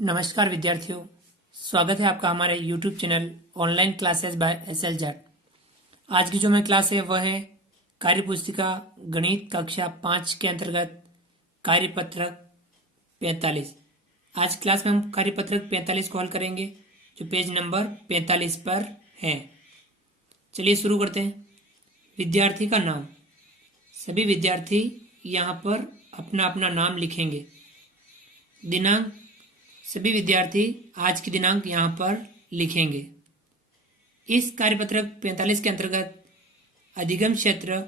नमस्कार विद्यार्थियों, स्वागत है आपका हमारे YouTube channel online classes by SL Jat. आज की जो मैं क्लास है वह है कार्य पुस्तिका गणित कक्षा 5 के अंतर्गत कार्यपत्रक 45। आज क्लास में हम कार्यपत्रक 45 को हल करेंगे जो पेज नंबर 45 पर है। चलिए शुरू करते हैं। विद्यार्थी का नाम। सभी विद्यार्थी यहाँ पर अपना अपना नाम लिखेंगे। दिनांक, सभी विद्यार्थी आज की दिनांक यहाँ पर लिखेंगे। इस कार्यपत्रक 45 के अंतर्गत अधिगम क्षेत्र,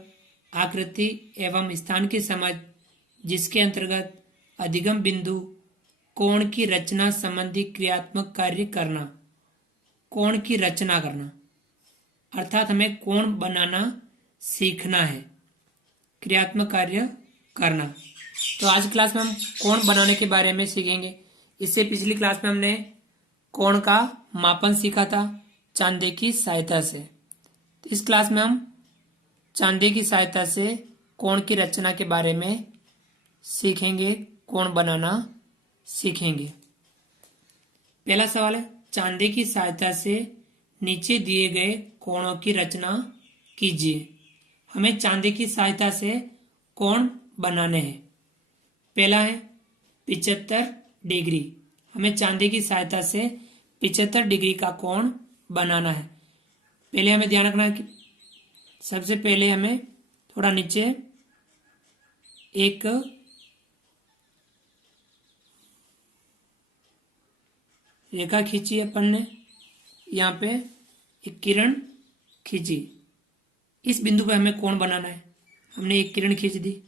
आकृति एवं स्थान की समझ, जिसके अंतर्गत अधिगम बिंदु, कोण की रचना संबंधी क्रियात्मक कार्य करना। कोण की रचना करना अर्थात हमें कोण बनाना सीखना है, क्रियात्मक कार्य करना। तो आज क्लास में हम कोण बनाने के बारे में सीखेंगे। इससे पिछली क्लास में हमने कोण का मापन सीखा था चांदे की सहायता से। तो इस क्लास में हम चांदे की सहायता से कोण की रचना के बारे में सीखेंगे, कोण बनाना सीखेंगे। पहला सवाल है, चांदे की सहायता से नीचे दिए गए कोणों की रचना कीजिए। हमें चांदे की सहायता से कोण बनाने हैं। पहला है 75 डिग्री। हमें चांदी की सहायता से 75 डिग्री का कोण बनाना है। पहले हमें ध्यान रखना है कि सबसे पहले हमें थोड़ा नीचे एक रेखा खींची अपन ने, यहाँ पे एक किरण खींची। इस बिंदु पर हमें कोण बनाना है। हमने एक किरण खींच दी,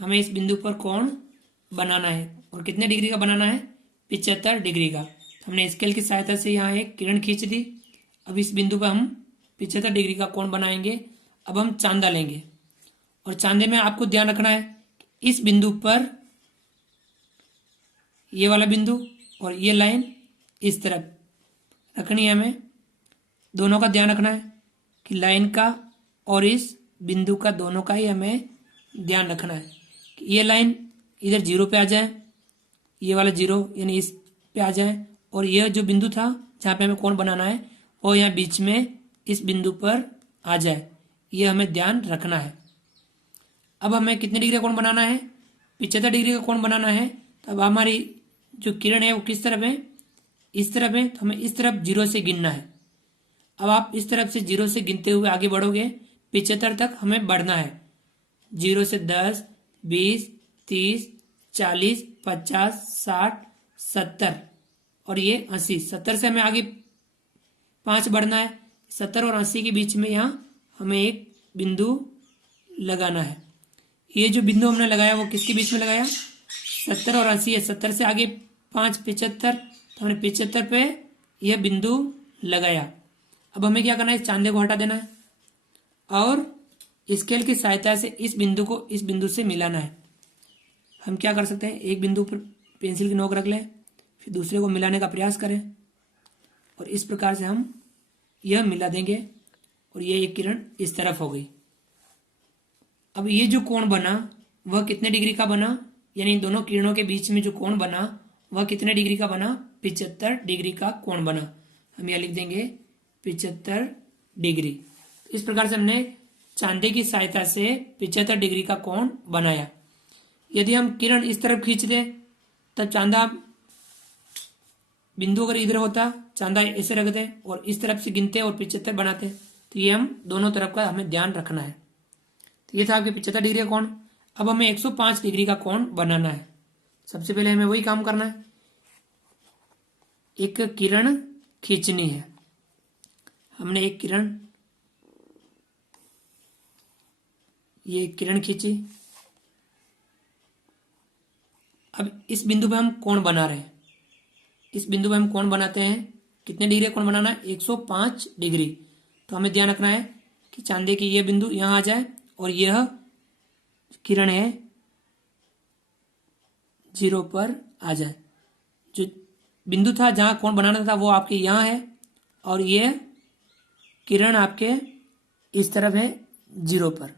हमें इस बिंदु पर कोण बनाना है। और कितने डिग्री का बनाना है? 75 डिग्री का। तो हमने स्केल की सहायता से यहाँ एक किरण खींच दी। अब इस बिंदु पर हम 75 डिग्री का कोण बनाएंगे। अब हम चांदा लेंगे और चांदे में आपको ध्यान रखना है इस बिंदु पर ये वाला बिंदु और ये लाइन इस तरफ रखनी है। हमें दोनों का ध्यान रखना है कि लाइन का और इस बिंदु का दोनों का ही हमें ध्यान रखना है कि ये लाइन इधर 0 पे आ जाए, ये वाला 0 यानी इस पे आ जाए, और यह जो बिंदु था जहाँ पे हमें कोण बनाना है वो यहाँ बीच में इस बिंदु पर आ जाए। ये हमें ध्यान रखना है। अब हमें कितने डिग्री का कोण बनाना है? 75 डिग्री का कोण बनाना है। तो अब हमारी जो किरण है वो किस तरफ है? इस तरफ है। तो हमें इस तरफ 0 से गिनना है। अब आप इस तरफ से 0 से गिनते हुए आगे बढ़ोगे, 75 तक हमें बढ़ना है। 0 से 10, 20, 30, 40, 50, 60, 70 और ये 80। 70 से हमें आगे 5 बढ़ना है। 70 और 80 के बीच में यहाँ हमें एक बिंदु लगाना है। ये जो बिंदु हमने लगाया वो किसके बीच में लगाया? 70 और 80 है। 70 से आगे 5, 75। तो हमने 75 पे यह बिंदु लगाया। अब हमें क्या करना है? चांदे को हटा देना है और स्केल की सहायता से इस बिंदु को इस बिंदु से मिलाना है। हम क्या कर सकते हैं? एक बिंदु पर पेंसिल की नोक रख लें, फिर दूसरे को मिलाने का प्रयास करें और इस प्रकार से हम यह मिला देंगे और ये एक किरण इस तरफ हो गई। अब ये जो कोण बना वह कितने डिग्री का बना? यानी दोनों किरणों के बीच में जो कोण बना वह कितने डिग्री का बना? 75 डिग्री का कोण बना। हम यह लिख देंगे 75 डिग्री। इस प्रकार से हमने चांदे की सहायता से 75 डिग्री का कोण बनाया। यदि हम किरण इस तरफ खींच दें तब चांदा, बिंदु अगर इधर होता चांदा ऐसे रखते और इस तरफ से गिनते और 75 बनाते। तो ये हम दोनों तरफ का हमें ध्यान रखना है। तो ये था आपके 75 डिग्री का कोण। अब हमें 105 डिग्री का कोण बनाना है। सबसे पहले हमें वही काम करना है, एक किरण खींचनी है। हमने एक किरण, ये किरण खींची। अब इस बिंदु पे हम कोण बना रहे हैं। इस बिंदु पे हम कोण बनाते हैं। कितने डिग्री कोण बनाना है? 105 डिग्री। तो हमें ध्यान रखना है कि चांदे की यह बिंदु यहाँ आ जाए और यह किरण है 0 पर आ जाए। जो बिंदु था जहाँ कोण बनाना था वो आपके यहाँ है और यह किरण आपके इस तरफ है 0 पर।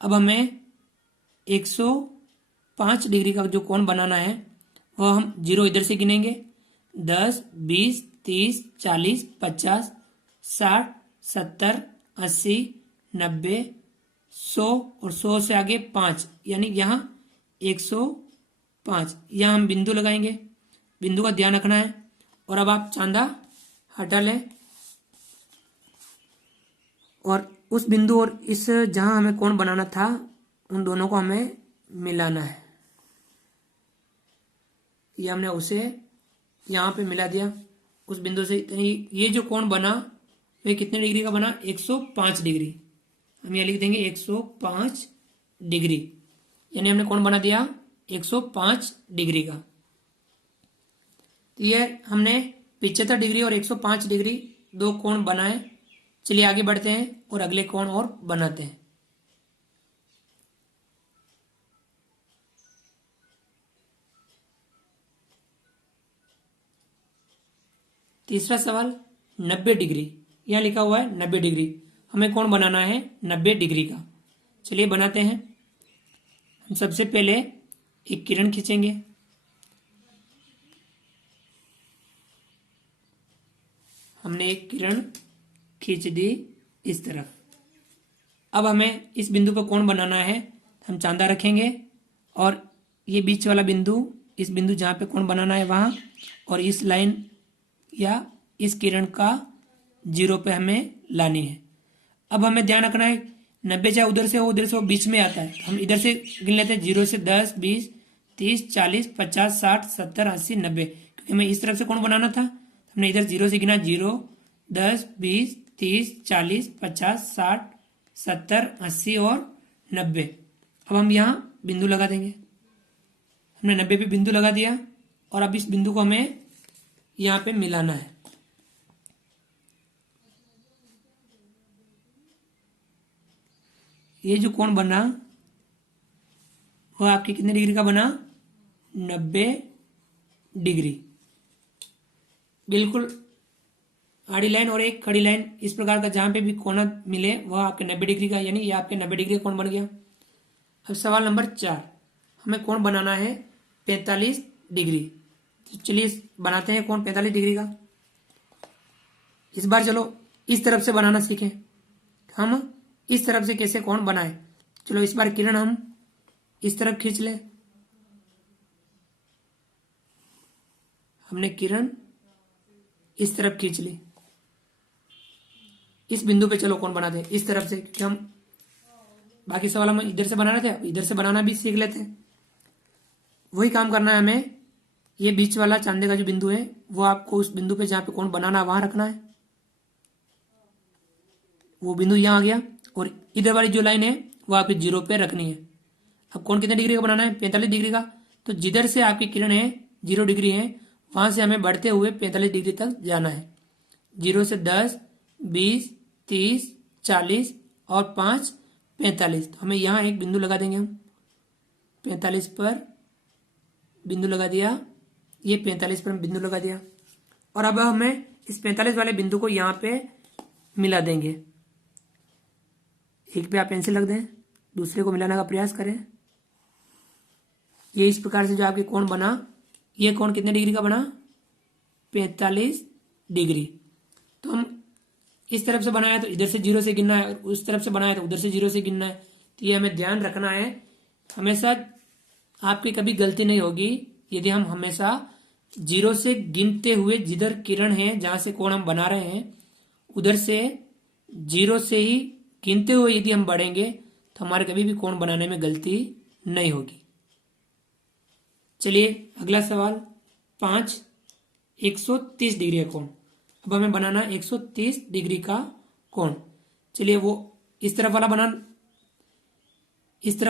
अब हमें 105 डिग्री का जो कोण बनाना है वह हम 0 इधर से गिनेंगे। 10, 20, 30, 40, 50, 60, 70, 80, 90, 100 और 100 से आगे 5, यानी यहाँ 105। यहाँ हम बिंदु लगाएंगे, बिंदु का ध्यान रखना है। और अब आप चांदा हटा लें और उस बिंदु और इस जहां हमें कोण बनाना था उन दोनों को हमें मिलाना है। ये हमने उसे यहाँ पे मिला दिया उस बिंदु से। ये जो कोण बना वह कितने डिग्री का बना? 105 डिग्री। हम यहाँ लिख देंगे 105 डिग्री, यानी हमने कोण बना दिया 105 डिग्री का। तो ये हमने 75 डिग्री और 105 डिग्री दो कोण बनाए। चलिए आगे बढ़ते हैं और अगले कोण और बनाते हैं। तीसरा सवाल 90 डिग्री, यहां लिखा हुआ है 90 डिग्री। हमें कोण बनाना है 90 डिग्री का। चलिए बनाते हैं। हम सबसे पहले एक किरण खींचेंगे। हमने एक किरण खींच दी इस तरफ। अब हमें इस बिंदु पर कोण बनाना है। हम चांदा रखेंगे और ये बीच वाला बिंदु, इस बिंदु जहां पे कोण बनाना है वहां, और इस लाइन या इस किरण का 0 पे हमें लानी है। अब हमें ध्यान रखना है 90 चाहे उधर से हो उधर से हो, बीच में आता है। तो हम इधर से गिन लेते हैं 0 से 10, 20, 30, 40, 50, 60, 70, 80, 90, क्योंकि हमें इस तरफ से कोण बनाना था। हमने इधर 0 से गिना 0, 10, 20, 30, 40, 50, 60, 70, 80 और 90। अब हम यहाँ बिंदु लगा देंगे। हमने 90 पे बिंदु लगा दिया और अब इस बिंदु को हमें यहाँ पे मिलाना है। ये जो कोण बना वो आपके कितने डिग्री का बना? 90 डिग्री। बिल्कुल आड़ी लाइन और एक खड़ी लाइन, इस प्रकार का जहां पे भी कोण मिले वह आपके 90 डिग्री का, यानी ये आपके 90 डिग्री का कोण बन गया। अब सवाल नंबर 4, हमें कोण बनाना है 45 डिग्री। तो चलिए बनाते हैं कोण 45 डिग्री का। इस बार चलो इस तरफ से बनाना सीखें। हम इस तरफ से कैसे कोण बनाए। चलो इस बार किरण हम इस तरफ खींच ले। हमने किरण इस तरफ खींच ली। इस बिंदु पे चलो कोण बनाते हैं इस तरफ से, क्योंकि हम बाकी सवाल हम इधर से बनाना थे, इधर से बनाना भी सीख लेते हैं। वही काम करना है हमें। ये बीच वाला चांदे का जो बिंदु है वो आपको उस बिंदु पे जहां पे कोण बनाना है वहां रखना है। वो बिंदु यहां आ गया और इधर वाली जो लाइन है वो आपके 0 पे रखनी है। अब कोण कितने डिग्री का बनाना है? 45 डिग्री का। तो जिधर से आपकी किरण है 0 डिग्री है वहां से हमें बढ़ते हुए 45 डिग्री तक जाना है। 0 से 10, 20, 30, 40 और 5, 45। तो हमें यहाँ एक बिंदु लगा देंगे। हम 45 पर बिंदु लगा दिया। ये 45 पर हम बिंदु लगा दिया और अब हमें इस 45 वाले बिंदु को यहाँ पे मिला देंगे। एक पे आप पेंसिल रख दें, दूसरे को मिलाने का प्रयास करें। ये इस प्रकार से जो आपके कोण बना, ये कोण कितने डिग्री का बना? 45 डिग्री। तो हम इस तरफ से बनाया तो इधर से 0 से गिनना है, उस तरफ से बनाया तो उधर से 0 से गिनना है। तो ये हमें ध्यान रखना है। हमेशा आपकी कभी गलती नहीं होगी यदि हम हमेशा 0 से गिनते हुए, जिधर किरण है जहां से कोण हम बना रहे हैं उधर से 0 से ही गिनते हुए यदि हम बढ़ेंगे तो हमारे कभी भी कोण बनाने में गलती नहीं होगी। चलिए अगला सवाल 5, 130 डिग्री का कोण। अब हमें बनाना 130 डिग्री का कोण। चलिए वो इस तरफ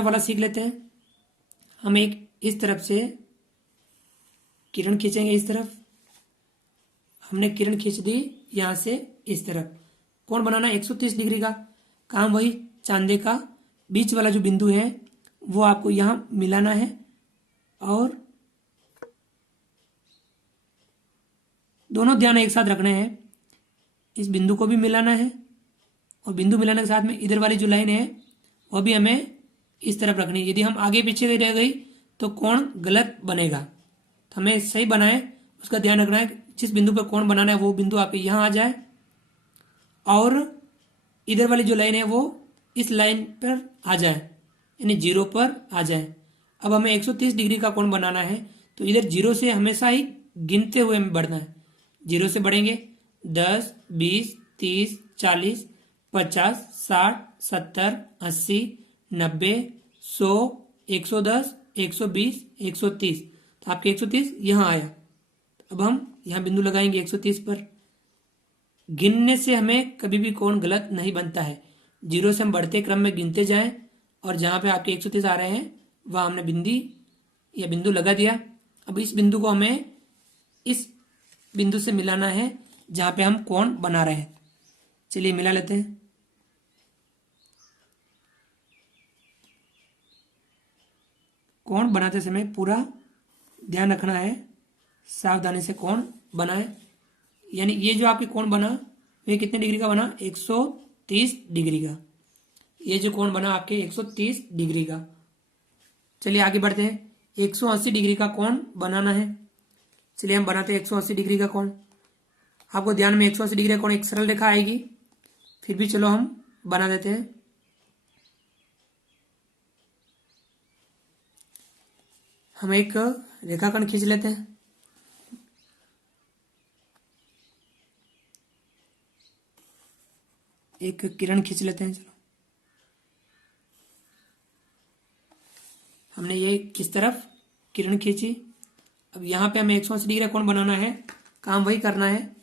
वाला सीख लेते हैं। हम एक इस तरफ से किरण खींचेंगे इस तरफ। हमने किरण खींच दी यहां से इस तरफ। कोण बनाना 130 डिग्री का। काम वही, चांदे का बीच वाला जो बिंदु है वो आपको यहां मिलाना है और दोनों ध्यान एक साथ रखने हैं। इस बिंदु को भी मिलाना है और बिंदु मिलाने के साथ में इधर वाली जो लाइन है वह भी हमें इस तरफ रखनी है। यदि हम आगे पीछे रह गई तो कोण गलत बनेगा। तो हमें सही बनाए उसका ध्यान रखना है। जिस बिंदु पर कोण बनाना है वो बिंदु आपके यहाँ आ जाए और इधर वाली जो लाइन है वो इस लाइन पर आ जाए, यानी 0 पर आ जाए। अब हमें 130 डिग्री का कोण बनाना है तो इधर 0 से हमेशा ही गिनते हुए हमें बढ़ना है। 0 से बढ़ेंगे 10, 20, 30, 40, 50, 60, 70, 80, 90, 100, 110, 120, 130। तो आपके 130 यहाँ आया। अब हम यहाँ बिंदु लगाएंगे 130 पर। गिनने से हमें कभी भी कोण गलत नहीं बनता है। 0 से हम बढ़ते क्रम में गिनते जाएं और जहाँ पे आपके 130 आ रहे हैं वहाँ हमने बिंदु लगा दिया। अब इस बिंदु को हमें इस बिंदु से मिलाना है जहाँ पे हम कोण बना रहे हैं। चलिए मिला लेते हैं। कोण बनाते समय पूरा ध्यान रखना है, सावधानी से कोण बनाए। यानी ये जो आपके कोण बना ये कितने डिग्री का बना? 130 डिग्री का। ये जो कोण बना आपके 130 डिग्री का। चलिए आगे बढ़ते हैं। 180 डिग्री का कोण बनाना है। चलिए हम बनाते हैं 180 डिग्री का कोण। आपको ध्यान में 180 डिग्री का कोण एक सरल रेखा आएगी, फिर भी चलो हम बना देते हैं। हम एक रेखाखंड खींच लेते हैं। एक किरण खींच लेते हैं। चलो हमने ये किस तरफ किरण खींची। अब यहाँ पे हमें 180 डिग्री कोण बनाना है। काम वही करना है।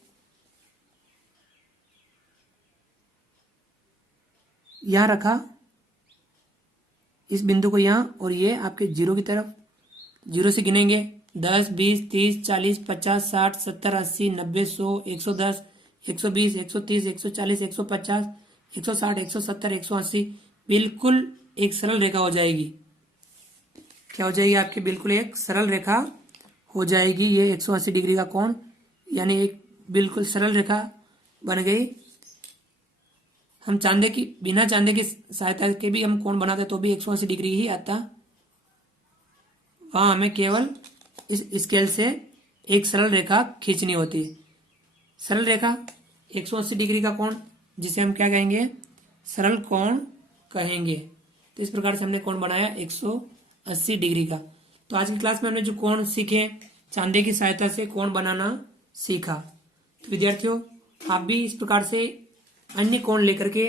यहाँ रखा इस बिंदु को यहाँ और ये आपके 0 की तरफ। 0 से गिनेंगे 10, 20, 30, 40, 50, 60, 70, 80, 90, 100, 110, 120, 130, 140, 150, 160, 170, 180। बिल्कुल एक सरल रेखा हो जाएगी। क्या हो जाएगी आपकी? बिल्कुल एक सरल रेखा हो जाएगी। ये 180 डिग्री का कोण यानी एक बिल्कुल सरल रेखा बन गई। हम बिना चांदे की सहायता के भी हम कोण बनाते तो भी 180 डिग्री ही आता। वहां हमें केवल इस स्केल से एक सरल रेखा खींचनी होती है। सरल रेखा 180 डिग्री का कोण जिसे हम क्या कहेंगे? सरल कोण कहेंगे। तो इस प्रकार से हमने कोण बनाया 180 डिग्री का। तो आज की क्लास में हमने जो कोण सीखे, चांदे की सहायता से कोण बनाना सीखा। तो विद्यार्थियों आप भी इस प्रकार से अन्य कोण लेकर के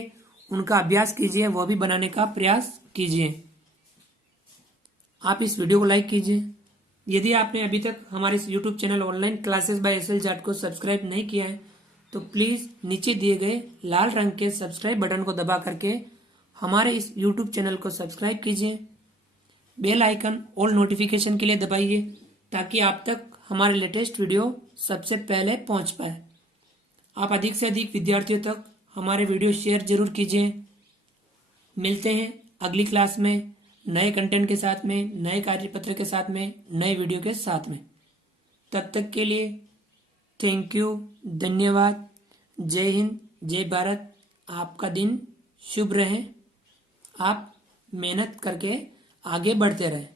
उनका अभ्यास कीजिए, वह भी बनाने का प्रयास कीजिए। आप इस वीडियो को लाइक कीजिए। यदि आपने अभी तक हमारे इस YouTube channel online classes by SL Jat को सब्सक्राइब नहीं किया है तो प्लीज नीचे दिए गए लाल रंग के सब्सक्राइब बटन को दबा करके हमारे इस YouTube चैनल को सब्सक्राइब कीजिए। बेल आइकन ऑल नोटिफिकेशन के लिए दबाइए ताकि आप तक हमारे लेटेस्ट वीडियो सबसे पहले पहुंच पाए। आप अधिक से अधिक विद्यार्थियों तक हमारे वीडियो शेयर जरूर कीजिए। मिलते हैं अगली क्लास में नए कंटेंट के साथ में, नए कार्यपत्र के साथ में, नए वीडियो के साथ में। तब तक के लिए थैंक यू, धन्यवाद। जय हिंद, जय भारत। आपका दिन शुभ रहे। आप मेहनत करके आगे बढ़ते रहें।